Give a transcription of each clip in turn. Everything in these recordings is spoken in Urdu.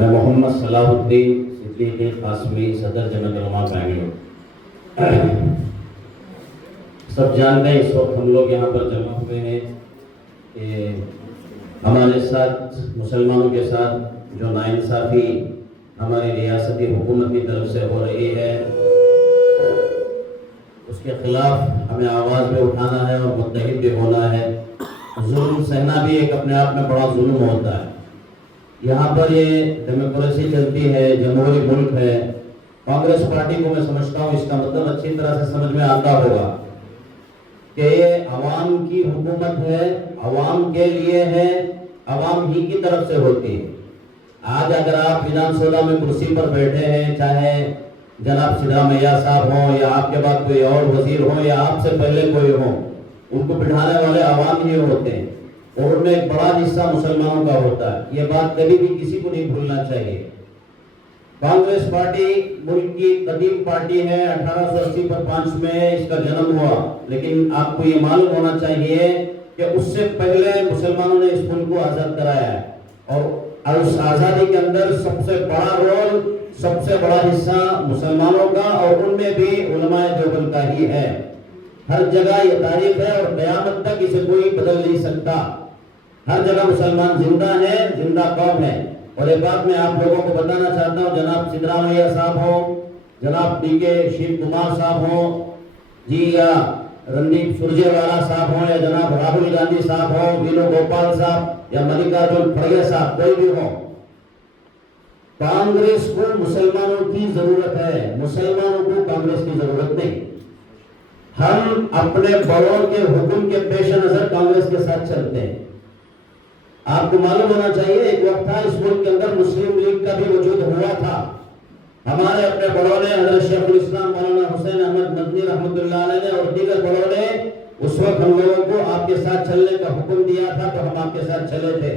میں محمد صلاح الدین صدیقی قاسمی صدر جمعیت علماء بنگلور۔ سب جانتے ہیں اس وقت ہم لوگ یہاں پر جمع ہوئے ہیں کہ ہمارے ساتھ مسلمانوں کے ساتھ جو ناانصافی ہماری ریاستی حکومت کی طرف سے ہو رہی ہے اس کے خلاف ہمیں آواز بھی اٹھانا ہے اور متحد بھی ہونا ہے۔ ظلم سہنا بھی ایک اپنے آپ میں بڑا ظلم ہوتا ہے۔ یہاں پر یہ ڈیموکریسی چلتی ہے، جمہوری ملک ہے۔ کانگریس پارٹی کو میں سمجھتا ہوں اس کا مطلب اچھی طرح سے سمجھ میں آتا ہوگا کہ یہ عوام کی حکومت ہے، عوام کے لیے ہے، عوام ہی کی طرف سے ہوتی ہے۔ آج اگر آپ ویدھان سبھا میں کرسی پر بیٹھے ہیں، چاہے جناب سدھرامیا صاحب ہوں یا آپ کے بعد کوئی اور وزیر ہوں یا آپ سے پہلے کوئی ہوں، ان کو بٹھانے والے عوام ہی ہوتے ہیں اور ان میں ایک بڑا حصہ مسلمانوں کا ہوتا ہے۔ یہ بات کبھی بھی کسی کو نہیں بھولنا چاہیے۔ کانگریس پارٹی ملک کی قدیم پارٹی ہے، 1880 پر 5 میں اس کا جنم ہوا، لیکن آپ کو یہ معلوم ہونا چاہیے کہ اس سے پہلے مسلمانوں نے اس ملک کو آزاد کرایا ہے اور اس آزادی کے اندر سب سے بڑا رول، سب سے بڑا حصہ مسلمانوں کا، اور ان میں بھی علماء دیوبند کا ہی ہے۔ ہر جگہ یہ تاریخ ہے اور قیامت تک اسے کوئی بدل نہیں سکتا۔ ہر جگہ مسلمان زندہ ہے، زندہ قوم ہے۔ اور ایک بات میں آپ لوگوں کو بتانا چاہتا ہوں، جناب سدھرامیا صاحب ہوں، جناب ڈی کے شیو کمار صاحب ہوں جی، یا رندیپ سرجیوالا صاحب ہوں، یا جناب راہل گاندھی صاحب ہوں، وینو گوپال صاحب یا ملکاراجن کھڑگے صاحب، کوئی بھی ہو، کانگریس کو مسلمانوں کی ضرورت ہے، مسلمانوں کو کانگریس کی ضرورت نہیں۔ ہم اپنے بڑوں کے حکم کے پیش نظر کانگریس کے ساتھ چلتے ہیں۔ آپ کو معلوم ہونا چاہیے ایک وقت تھا اس ملک کے اندر مسلم لیگ کا بھی وجود ہوا تھا۔ ہمارے اپنے بڑوں نے، حضرت شیخ الاسلام مولانا حسین احمد مدنی رحمۃ اللہ علیہ نے اور دیگر بڑوں نے اس وقت ہم لوگوں کو آپ کے ساتھ چلنے کا حکم دیا تھا تو ہم آپ کے ساتھ چلے تھے۔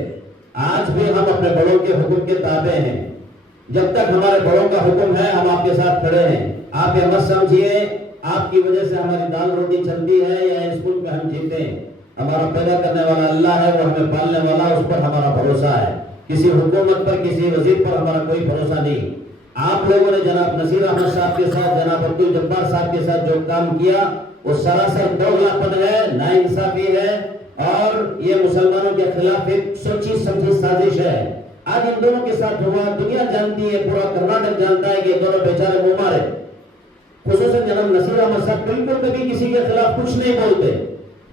آج بھی ہم اپنے بڑوں کے حکم کے تابع ہیں۔ جب تک ہمارے بڑوں کا حکم ہے ہم آپ کے ساتھ کھڑے ہیں۔ آپ یہ مت سمجھیے آپ کی وجہ سے ہماری دال روٹی چلتی ہے یا اس ملک میں ہم جیتے ہیں۔ ہمارا پیدا کرنے والا اللہ ہے، وہ ہمیں پالنے والا، اس پر ہمارا بھروسہ ہے۔ کسی حکومت پر، کسی وزیر پر ہمارا کوئی بھروسہ نہیں۔ آپ لوگوں نے جناب نصیر احمد صاحب کے ساتھ، جناب عبدالجبار صاحب کے ساتھ جو کام کیا وہ سراسر دوغلاپن ہے، ناانصافی ہے اور یہ مسلمانوں کے خلاف ایک سوچی سمجھی سازش ہے۔ آج ان دونوں کے ساتھ ہوا، دنیا جانتی ہے، پورا کرناٹک جانتا ہے کہ یہ دونوں بیچارے منہ مارے۔ خصوصاً جناب نصیر احمد صاحب بالکل کبھی کسی کے خلاف کچھ نہیں بولتے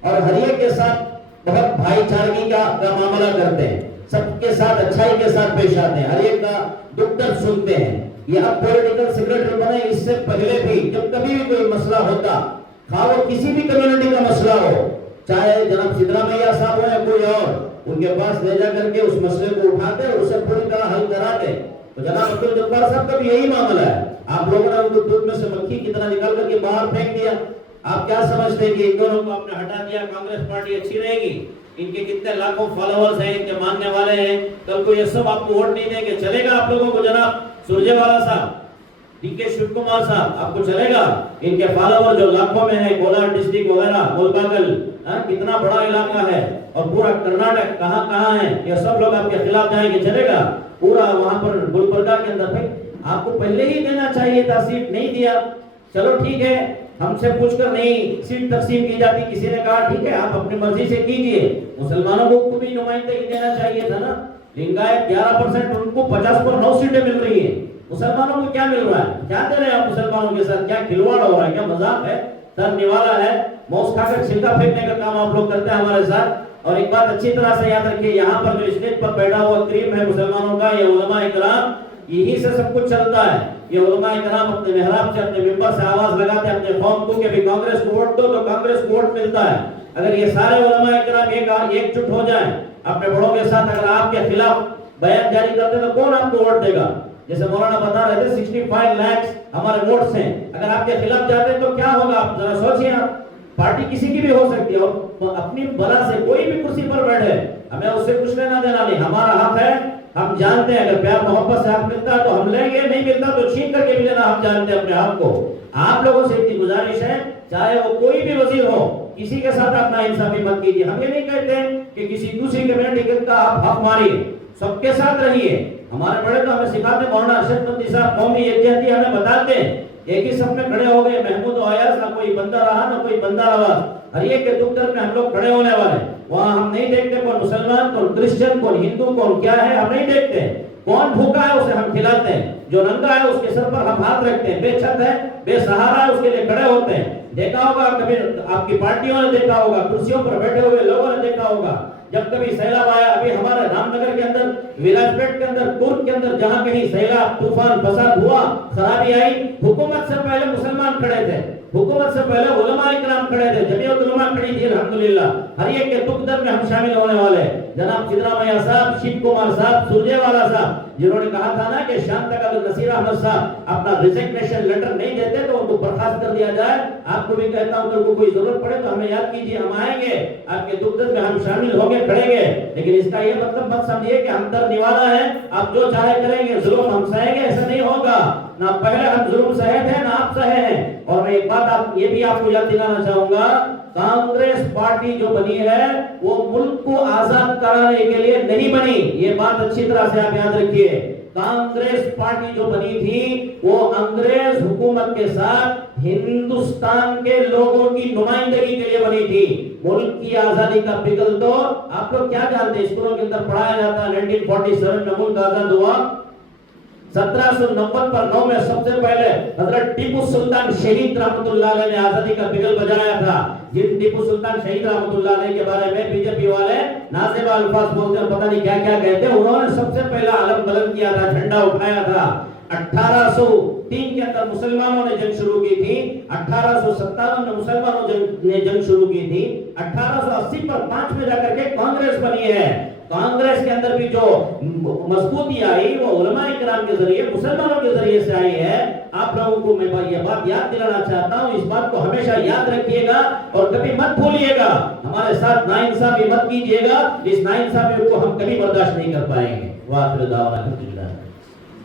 اور ہر ایک کے ساتھ بہت بھائی چارگی کا معاملہ کرتے ہیں، سب کے ساتھ اچھائی کے ساتھ پیش آتے ہیں، ہر ایک کا دکھ درد سنتے ہیں۔ یہ اب پولیٹیکل سیکریٹری بنے، اس سے پہلے بھی جب کبھی بھی کوئی مسئلہ ہوتا، خواہ وہ کسی بھی کمیونٹی کا مسئلہ ہو، چاہے جناب سدھرامیا صاحب ہو یا کوئی اور، ان کے پاس لے جا کر کے اس مسئلے کو اٹھاتے اور اسے پوری طرح حل کراتے۔ تو جناب عبدالجبار صاحب کا بھی یہی معاملہ ہے۔ آپ لوگوں نے ان کو دودھ میں سے مکھی کی طرح نکال کر کے باہر پھینک دیا۔ آپ کیا سمجھتے ہیں کہ ان دونوں کو آپ نے ہٹا دیا کانگریس پارٹی اچھی رہے گی؟ ان کے کتنے لاکھوں فالوورز ہیں، ان کے ماننے والے ہیں، کل کو یہ سب آپ کو ووٹ نہیں دیں گے، چلے گا آپ لوگوں کو؟ جناب سرجیوالا صاحب، ڈی کے شیو کمار صاحب، آپ کو چلے گا؟ ان کے فالوور جو لاکھوں میں ہیں، کولار ڈسٹرکٹ وغیرہ، ملباگل کتنا بڑا علاقہ ہے اور پورا کرناٹک کہاں کہاں ہے، یہ سب لوگ آپ کے خلاف جائیں گے، چلے گا؟ پورا وہاں پر گلبرگہ کے اندر بھائی آپ کو پہلے ہی دینا چاہیے تھا، سیٹ نہیں دیا۔ چلو ٹھیک ہے، ہم سے پوچھ کر نہیں سیٹ تقسیم کی جاتی، کسی نے کہا ٹھیک ہے آپ اپنی مرضی سے کیجئے، مسلمانوں کو بھی نمائندگی دینا چاہیے تھا نا۔ لنگایت 11%، ان کو 50 پر 9 سیٹیں مل رہی ہیں، مسلمانوں کو کیا مل رہا ہے؟ کیا دے رہے ہیں آپ مسلمانوں کے ساتھ؟ کیا کھلواڑ ہو رہا ہے؟ کیا مذاق ہے؟ سر نوالا ہے، موس کھا کر چھلکا پھینکنے کا کام آپ لوگ کرتے ہیں ہمارے ساتھ۔ اور ایک بات اچھی طرح سے یاد رکھیے، یہاں پر جو اسٹیج پر بیٹھا ہوا کریم ہے مسلمانوں کا، یہ علماء اکرام، یہی سے سب کچھ چلتا ہے۔ یہ علماء اکرام اپنے محراب سے، اپنے ممبر سے آواز لگاتے ہیں اپنے قوم کو کہ بھی کانگریس کو ووٹ دو، تو کانگریس کو ووٹ ملتا ہے۔ اگر یہ سارے علماء اکرام ایک جٹ ہو جائیں اپنے بڑوں کے ساتھ، اگر آپ کے خلاف بیان جاری کرتے تو کون آپ کو ووٹ دے گا؟ جیسے مولانا بتا رہے تھے 65 لاکھ ہمارے ووٹس ہیں، اگر آپ کے خلاف جاتے تو کیا ہوگا؟ آپ ذرا سوچئے۔ آپ پارٹی کسی کی بھی ہو سکتی ہے اور اپنی بلا سے کوئی بھی کرسی پر بیٹھے، ہمیں اس سے کچھ لینا دینا نہیں، ہمارا حق ہے، ہم جانتے ہیں اگر پیار محبت سے حق ملتا ہے تو ہم لیں گے، نہیں ملتا تو چھین کر کے بھی لینا، ہم جانتے ہیں اپنے حق کو۔ آپ لوگوں سے اتنی گزارش ہے، چاہے وہ کوئی بھی وزیر ہو، کسی کے ساتھ آپ ناانصافی مت کیجیے۔ ہم یہ نہیں کہتے کہ کسی دوسری کمیونٹی کا آپ حق ماریے، سب کے ساتھ رہیے، ہمارے بڑے تو ہمیں سکھاتے ہیں، مولانا ارشد مدنی صاحب قومی یکجہتی ہمیں بتاتے ہیں، ایک ہی صف میں کھڑے ہو گئے، محمود و ایاز، نہ کوئی بندہ رہا نہ کوئی بندہ رہا، ہر ایک کے دکھ درد میں ہم لوگ کھڑے ہونے والے. وہاں ہم نہیں دیکھتے کون مسلمان، کون کرسچن، کون ہندو، کون کیا ہے، ہم نہیں دیکھتے. کون بھوکا ہے اسے ہم کھلاتے ہیں، جو ننگا ہے اس کے سر پر ہم ہاتھ رکھتے ہیں، بے چھت ہے، بے سہارا ہے، اس کے لیے کھڑے ہوتے ہیں. دیکھا ہوگا کبھی آپ کی پارٹیوں نے دیکھا ہوگا، کرسیوں پر بیٹھے ہوئے لوگوں نے دیکھا ہوگا، جب کبھی سیلاب آیا، ابھی ہمارے رام نگر کے اندر، ولاس پیٹ کے اندر، کورگ کے اندر، جہاں کہیں سیلاب، طوفان، فساد ہوا، خرابی آئی، حکومت سے پہلے مسلمان کھڑے تھے، حکومت سے پہلے علماء کرام کھڑے تھے، جمعیت علماء کھڑی تھی. الحمدللہ ہر ایک کے دکھ درد میں ہم شامل ہونے والے. جناب سدرامیہ صاحب، شیو کمار صاحب، سرجے والا صاحب، جنہوں نے کہا تھا نا کہ شان تک اگر نصیر احمد صاحب اپنا ریزگنیشن لیٹر نہیں دیتے تو ان کو برخاست کر دیا جائے. آپ کو بھی کہتا ہوں کہ کوئی ضرورت پڑے تو ہمیں یاد کیجیے، ہم آئیں گے، آپ کے دکھ درد میں ہم شامل ہوں گے، کھڑیں گے. لیکن اس کا یہ مطلب مت سمجھیے کہ ہم در نوالا ہے، آپ جو چاہے کریں گے، ظلم ہم سہیں گے، ایسا نہیں ہوگا. نہ پہلے ہم ظلم سہے تھے، نہ آپ سہے ہیں. اور میں ایک بات یہ بھی آپ کو یاد دلانا چاہوں گا، کانگریس پارٹی جو بنی ہے وہ ملک کو آزاد کرانے کے لیے نہیں بنی. یہ بات اچھی طرح سے آپ یاد رکھیے. کانگریس پارٹی جو بنی تھی وہ انگریز حکومت کے ساتھ ہندوستان کے لوگوں کی نمائندگی کے لیے بنی تھی. ملک کی آزادی کا بگل تو آپ لوگ کیا جانتے ہیں، اسکولوں کے اندر پڑھایا جاتا ہے. 1947 میں ملک آزاد ہوا. 1790 پر 9 میں سب سے پہلے حضرت ٹیپو سلطان شہید رحمت اللہ علیہ نے آزادی کا بگل بجایا تھا. جن ٹیپو سلطان شہید رحمت اللہ علیہ کے بارے میں بی جے پی والے نازیبا الفاظ بولتے ہیں، پتہ نہیں کیا کیا کہتے ہیں، انہوں نے سب سے پہلا علم بلند کیا تھا، جھنڈا اٹھایا تھا. 1803 کے اندر مسلمانوں نے جنگ شروع کی تھی. 1857 میں مسلمانوں نے جنگ شروع کی تھی. 1880 پر 5 میں جا کر کے کانگریس بنی ہے. کانگریس کے اندر بھی جو مضبوطی آئی وہ علماء کرام کے ذریعے، مسلمانوں کے ذریعے سے آئی ہے. آپ لوگوں کو میں یہ بات یاد دلانا چاہتا ہوں، اس بات کو ہمیشہ یاد رکھیے گا اور کبھی مت بھولیے گا. ہمارے ساتھ ناانصافی مت کیجیے گا، اس ناانصافی کو ہم کبھی برداشت نہیں کر پائیں گے. وآخر دعوانا الحمدللہ.